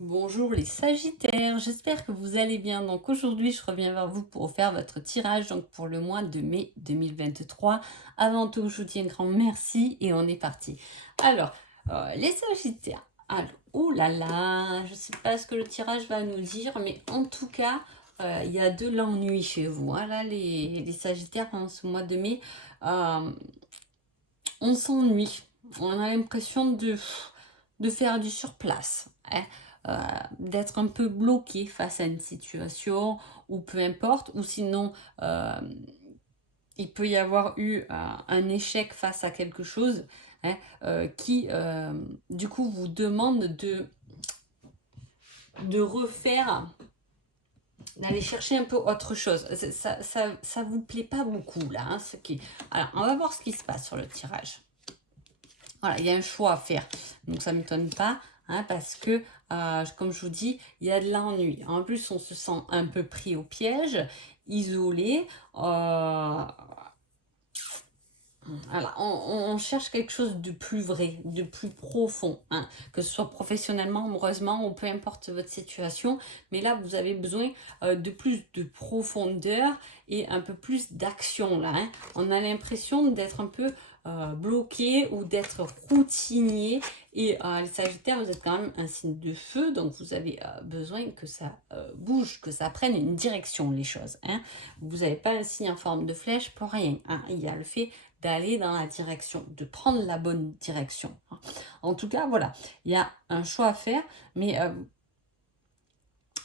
Bonjour les Sagittaires, j'espère que vous allez bien. Donc aujourd'hui, je reviens vers vous pour faire votre tirage donc pour le mois de mai 2023. Avant tout, je vous dis un grand merci et on est parti. Alors, les Sagittaires. Alors, oh là là, je ne sais pas ce que le tirage va nous dire, mais en tout cas, il y a de l'ennui chez vous. Hein. Là, les Sagittaires, en ce mois de mai, euh, on s'ennuie. On a l'impression de faire du surplace. Hein. D'être un peu bloqué face à une situation ou peu importe, ou sinon il peut y avoir eu un échec face à quelque chose hein, qui du coup vous demande de refaire, d'aller chercher un peu autre chose. Ça vous plaît pas beaucoup là. Hein, Alors on va voir ce qui se passe sur le tirage. Voilà, il y a un choix à faire. Donc ça ne m'étonne pas, hein, parce que, comme je vous dis, il y a de l'ennui. En plus, on se sent un peu pris au piège, isolé. Voilà, on cherche quelque chose de plus vrai, de plus profond, hein, que ce soit professionnellement, amoureusement ou peu importe votre situation. Mais là, vous avez besoin de plus de profondeur et un peu plus d'action. Là, hein. On a l'impression d'être un peu bloqué ou d'être routinier. Et les Sagittaires, vous êtes quand même un signe de feu, donc vous avez besoin que ça bouge, que ça prenne une direction, les choses. Hein. Vous n'avez pas un signe en forme de flèche pour rien. Hein. Il y a le fait d'aller dans la direction, de prendre la bonne direction. En tout cas, voilà, il y a un choix à faire, mais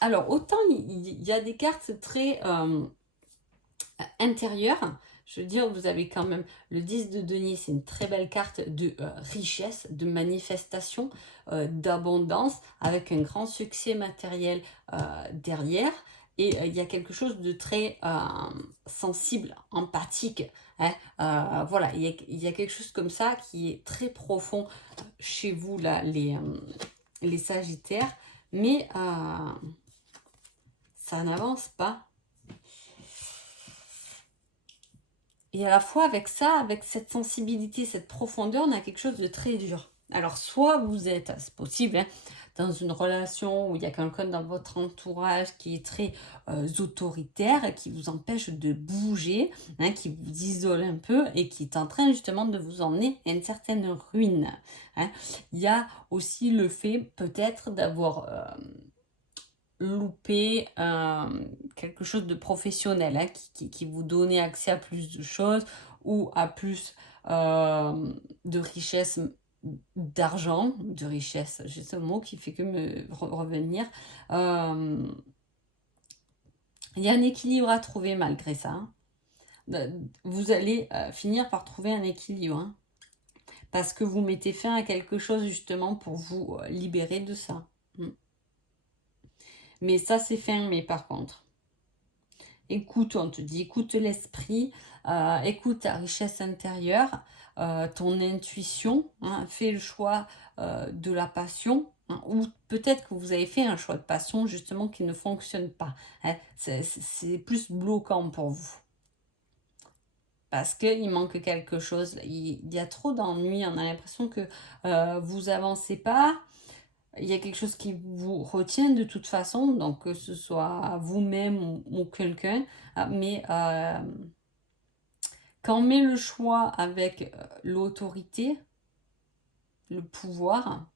alors autant il y a des cartes très intérieures. Je veux dire, vous avez quand même le 10 de denier, c'est une très belle carte de richesse, de manifestation, d'abondance, avec un grand succès matériel derrière. Et il y a quelque chose de très sensible, empathique. Hein. Voilà, il y a quelque chose comme ça qui est très profond chez vous, là, les Sagittaires. Mais ça n'avance pas. Et à la fois avec ça, avec cette sensibilité, cette profondeur, on a quelque chose de très dur. Alors soit vous êtes, c'est possible, hein, dans une relation où il y a quelqu'un dans votre entourage qui est très autoritaire, qui vous empêche de bouger, hein, qui vous isole un peu et qui est en train justement de vous emmener à une certaine ruine. Hein. Il y a aussi le fait peut-être d'avoir louper quelque chose de professionnel hein, qui vous donnait accès à plus de choses ou à plus de richesse, d'argent, de richesse, j'ai ce mot qui fait que me revenir. Il y a un équilibre à trouver malgré ça. Hein. Vous allez finir par trouver un équilibre. Hein, parce que vous mettez fin à quelque chose justement pour vous libérer de ça. Mais ça, c'est fermé par contre. Écoute, on te dit, écoute l'esprit, écoute ta richesse intérieure, ton intuition, hein, fais le choix de la passion, hein, ou peut-être que vous avez fait un choix de passion justement qui ne fonctionne pas. Hein, c'est plus bloquant pour vous. Parce qu'il manque quelque chose, il y a trop d'ennuis, on a l'impression que vous avancez pas, il y a quelque chose qui vous retient de toute façon, donc que ce soit vous-même ou quelqu'un, mais quand on met le choix avec l'autorité, le pouvoir,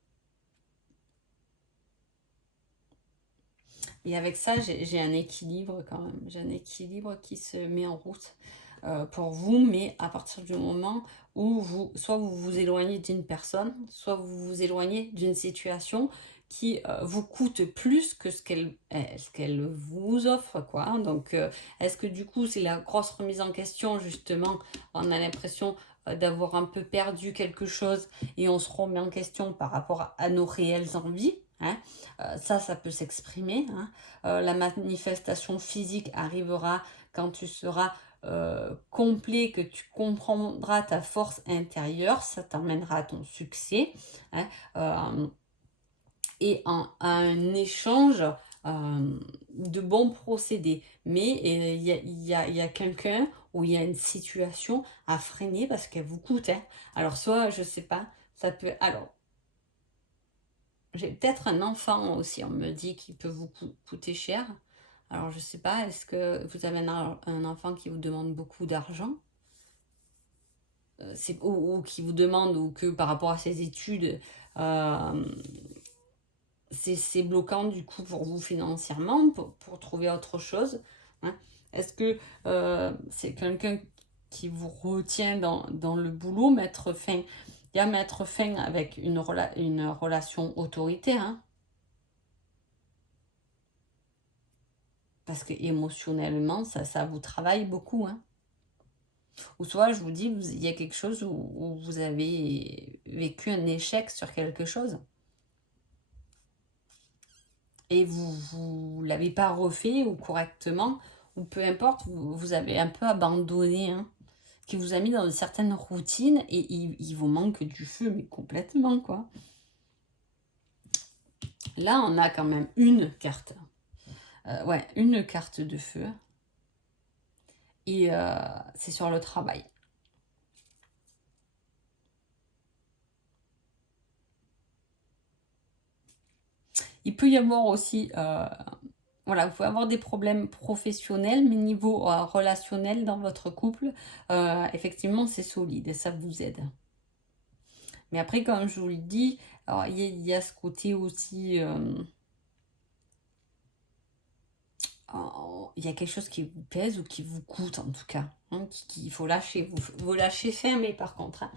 et avec ça, j'ai un équilibre quand même, j'ai un équilibre qui se met en route pour vous, mais à partir du moment où soit vous vous éloignez d'une personne, soit vous vous éloignez d'une situation qui vous coûte plus que ce qu'elle vous offre, quoi. Hein. Donc, est-ce que du coup, c'est la grosse remise en question, justement, on a l'impression d'avoir un peu perdu quelque chose et on se remet en question par rapport à nos réelles envies. Hein. Ça peut s'exprimer. Hein. La manifestation physique arrivera quand tu seras complet, que tu comprendras ta force intérieure, ça t'emmènera à ton succès. Hein, et à un échange de bons procédés. Mais il y a quelqu'un ou il y a une situation à freiner parce qu'elle vous coûte. Hein. Alors soit, je sais pas, ça peut... Alors, J'ai peut-être un enfant aussi, on me dit, qui peut vous coûter cher. Alors, je sais pas, est-ce que vous avez un enfant qui vous demande beaucoup d'argent? Ou qui vous demande, ou que par rapport à ses études, c'est bloquant du coup pour vous financièrement, pour trouver autre chose, hein. Est-ce que c'est quelqu'un qui vous retient dans le boulot, mettre fin, il y a mettre fin avec une relation autoritaire, hein, parce que émotionnellement, ça vous travaille beaucoup, hein. Ou soit, je vous dis, il y a quelque chose où vous avez vécu un échec sur quelque chose et vous l'avez pas refait ou correctement, ou peu importe, vous avez un peu abandonné, hein, qui vous a mis dans une certaine routine et il vous manque du feu, mais complètement, quoi. Là, on a quand même une carte. Ouais, une carte de feu. Et c'est sur le travail. Il peut y avoir aussi, voilà, vous pouvez avoir des problèmes professionnels, mais niveau relationnel dans votre couple, effectivement, c'est solide et ça vous aide. Mais après, comme je vous le dis, alors, il y a ce côté aussi, il y a quelque chose qui vous pèse ou qui vous coûte en tout cas, hein, qu'il faut lâcher. Vous lâchez fermer par contre, hein.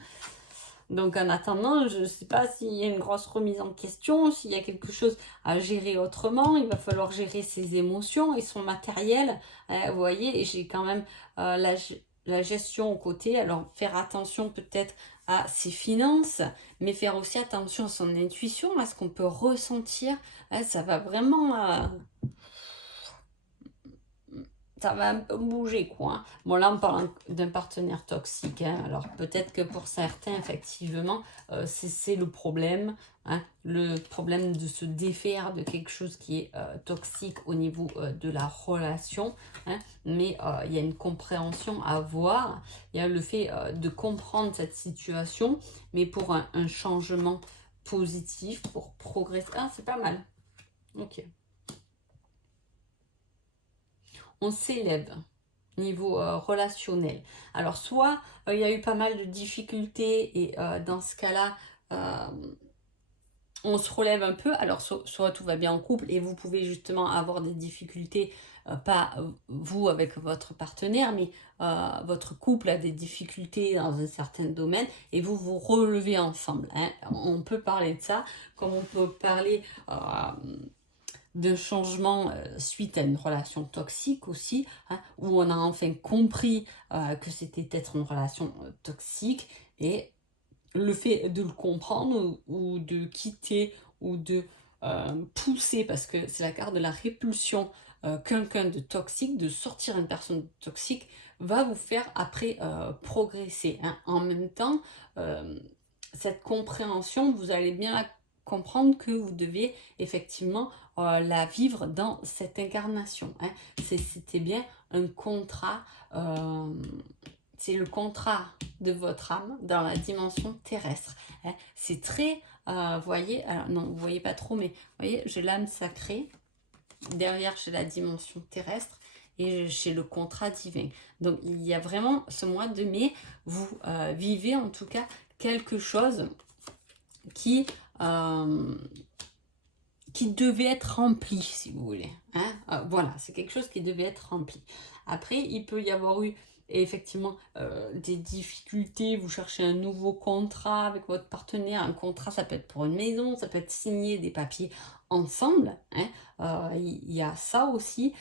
Donc en attendant, je ne sais pas s'il y a une grosse remise en question, s'il y a quelque chose à gérer autrement. Il va falloir gérer ses émotions et son matériel. Vous voyez, et j'ai quand même la gestion au côté. Alors faire attention peut-être à ses finances, mais faire aussi attention à son intuition, à ce qu'on peut ressentir. Ça va vraiment... ça va un peu bouger, quoi, hein. Bon, là, on parle d'un partenaire toxique, hein. Alors, peut-être que pour certains, effectivement, c'est le problème, hein, le problème de se défaire de quelque chose qui est toxique au niveau de la relation, hein. Mais il y a une compréhension à avoir. Il y a le fait de comprendre cette situation, mais pour un changement positif, pour progresser. Ah, c'est pas mal. Ok. On s'élève niveau relationnel. Alors, soit il y a eu pas mal de difficultés et dans ce cas-là, on se relève un peu. Alors, soit tout va bien en couple et vous pouvez justement avoir des difficultés, pas vous avec votre partenaire, mais votre couple a des difficultés dans un certain domaine et vous vous relevez ensemble, hein. On peut parler de ça, comme on peut parler de changement suite à une relation toxique aussi, hein, où on a enfin compris que c'était peut-être une relation toxique, et le fait de le comprendre ou de quitter ou de pousser, parce que c'est la carte de la répulsion, quelqu'un de toxique, de sortir une personne toxique, va vous faire après progresser, hein. En même temps, cette compréhension, vous allez bien comprendre que vous devez effectivement la vivre dans cette incarnation, hein. C'était bien un contrat, c'est le contrat de votre âme dans la dimension terrestre, hein. C'est très, vous voyez, alors non, vous voyez pas trop, mais vous voyez, j'ai l'âme sacrée, derrière j'ai la dimension terrestre, et chez le contrat divin. Donc il y a vraiment ce mois de mai, vous vivez en tout cas quelque chose qui devait être rempli, si vous voulez, hein. Voilà, c'est quelque chose qui devait être rempli. Après, il peut y avoir eu effectivement des difficultés, vous cherchez un nouveau contrat avec votre partenaire. Un contrat, ça peut être pour une maison, ça peut être signer des papiers ensemble, hein. Il y a ça aussi,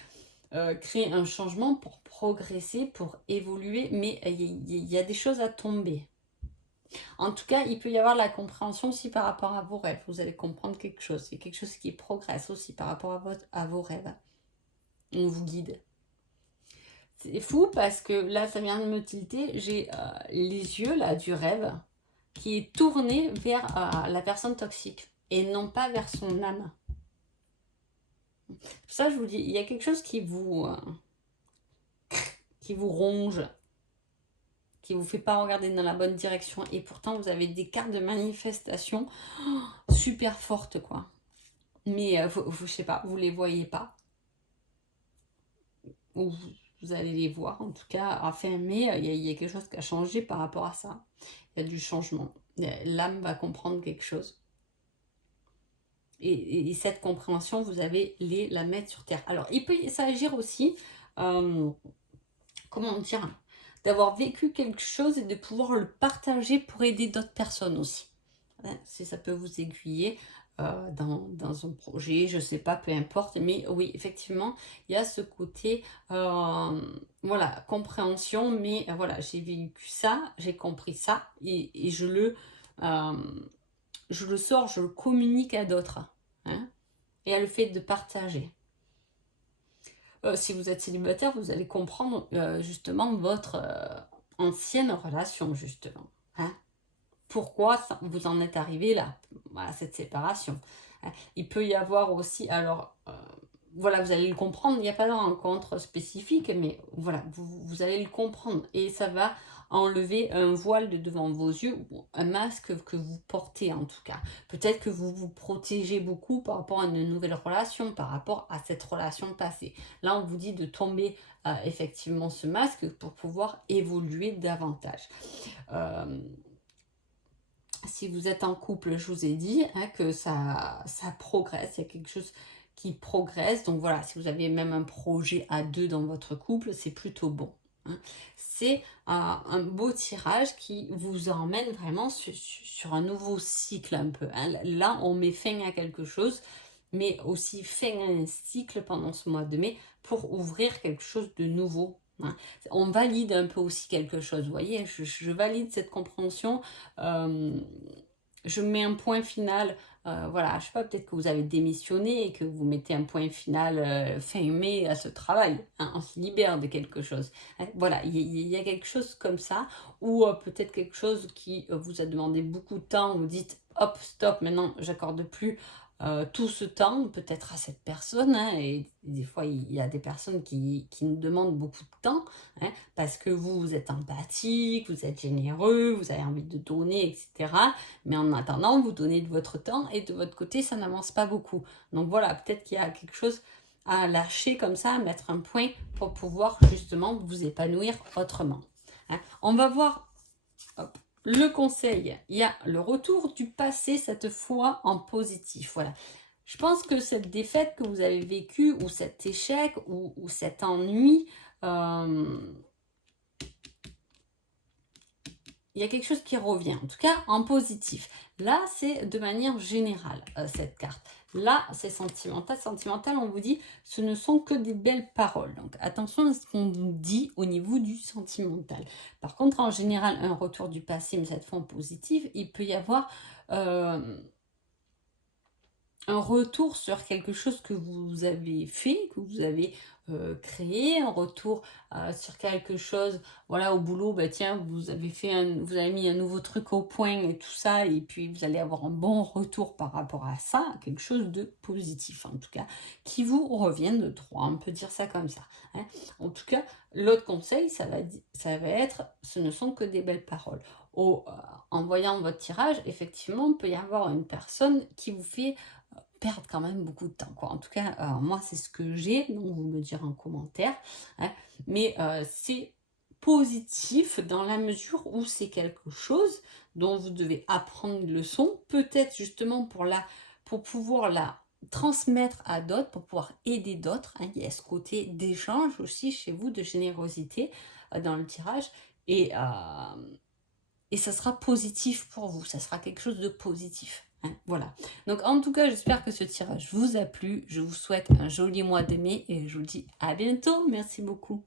créer un changement pour progresser, pour évoluer, mais il y a des choses à tomber. En tout cas, il peut y avoir de la compréhension aussi par rapport à vos rêves. Vous allez comprendre quelque chose. C'est quelque chose qui progresse aussi par rapport à vos rêves. On vous guide. C'est fou parce que là, ça vient de me tilter. J'ai les yeux là du rêve qui est tourné vers la personne toxique et non pas vers son âme. Pour ça, je vous dis, il y a quelque chose qui vous ronge. qui vous fait pas regarder dans la bonne direction. Et pourtant, vous avez des cartes de manifestation super fortes, quoi. Mais je sais pas, vous les voyez pas. Ou vous allez les voir, en tout cas, à fin mai, il y a quelque chose qui a changé par rapport à ça. Il y a du changement. L'âme va comprendre quelque chose. Et cette compréhension, vous avez la mettre sur terre. Alors, il peut s'agir aussi, comment dire, d'avoir vécu quelque chose et de pouvoir le partager pour aider d'autres personnes aussi. Si ça peut vous aiguiller dans un projet, je sais pas, peu importe. Mais oui, effectivement, il y a ce côté, voilà, compréhension. Mais voilà, j'ai vécu ça, j'ai compris ça et je le sors, je le communique à d'autres. Hein, et à le fait de partager. Si vous êtes célibataire, vous allez comprendre justement votre ancienne relation, justement. Hein. Pourquoi vous en êtes arrivé là, à cette séparation. Hein. Il peut y avoir aussi, alors, voilà, vous allez le comprendre, il n'y a pas de rencontre spécifique, mais voilà, vous allez le comprendre. Et ça va enlever un voile de devant vos yeux, ou un masque que vous portez en tout cas. Peut-être que vous vous protégez beaucoup par rapport à une nouvelle relation, par rapport à cette relation passée. Là, on vous dit de tomber effectivement ce masque pour pouvoir évoluer davantage. Si vous êtes en couple, je vous ai dit hein, que ça progresse, il y a quelque chose qui progresse. Donc voilà, si vous avez même un projet à deux dans votre couple, c'est plutôt bon. Hein. C'est un beau tirage qui vous emmène vraiment sur un nouveau cycle un peu. Hein. Là, on met fin à quelque chose, mais aussi fin à un cycle pendant ce mois de mai pour ouvrir quelque chose de nouveau. Hein. On valide un peu aussi quelque chose, vous voyez, je valide cette compréhension, je mets un point final, voilà, je sais pas, peut-être que vous avez démissionné et que vous mettez un point final fin mai à ce travail, hein, on se libère de quelque chose. Hein. Voilà, il y a quelque chose comme ça, ou peut-être quelque chose qui vous a demandé beaucoup de temps, vous dites, hop, stop, maintenant j'accorde plus tout ce temps peut-être à cette personne, hein, et des fois il y a des personnes qui nous demandent beaucoup de temps, hein, parce que vous êtes empathique, vous êtes généreux, vous avez envie de donner, etc. Mais en attendant, vous donnez de votre temps et de votre côté, ça n'avance pas beaucoup. Donc voilà, peut-être qu'il y a quelque chose à lâcher comme ça, à mettre un point pour pouvoir justement vous épanouir autrement. Hein. On va voir... Hop. Le conseil, il y a le retour du passé, cette fois en positif. Voilà. Je pense que cette défaite que vous avez vécue, ou cet échec, ou cet ennui, il y a quelque chose qui revient, en tout cas en positif. Là, c'est de manière générale, cette carte. Là, c'est sentimental. Sentimental, on vous dit, ce ne sont que des belles paroles. Donc, attention à ce qu'on vous dit au niveau du sentimental. Par contre, en général, un retour du passé, mais cette fois en positif, il peut y avoir un retour sur quelque chose que vous avez fait, que vous avez créé, un retour sur quelque chose, voilà, au boulot, bah tiens, vous avez mis un nouveau truc au point et tout ça, et puis vous allez avoir un bon retour par rapport à ça, quelque chose de positif en tout cas, qui vous revient de droit, on peut dire ça comme ça. Hein. En tout cas, l'autre conseil, ça va être, ce ne sont que des belles paroles. En voyant votre tirage, effectivement, il peut y avoir une personne qui vous fait perdre quand même beaucoup de temps, quoi. En tout cas, moi, c'est ce que j'ai, donc vous me direz en commentaire. Hein, mais c'est positif dans la mesure où c'est quelque chose dont vous devez apprendre une leçon, peut-être justement pour pouvoir la transmettre à d'autres, pour pouvoir aider d'autres. Hein. Il y a ce côté d'échange aussi chez vous, de générosité dans le tirage. Et ça sera positif pour vous, ça sera quelque chose de positif. Hein, voilà. Donc en tout cas, j'espère que ce tirage vous a plu. Je vous souhaite un joli mois de mai et je vous dis à bientôt. Merci beaucoup.